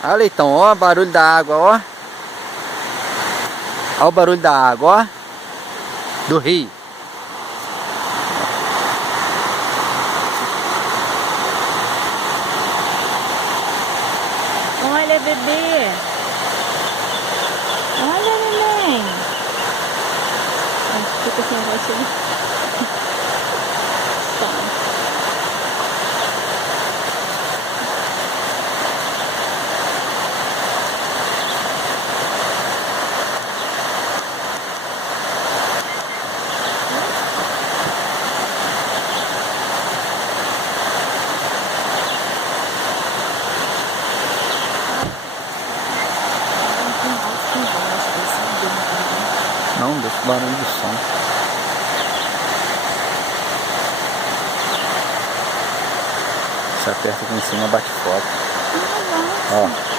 Olha, Leitão, ó o barulho da água, ó. Olha o barulho da água, ó. Do rio. Olha, bebê. Olha, neném. Fica assim, vai ser. Não, deixa o barulho do som. Se aperta aqui em cima, bate foto. Ó.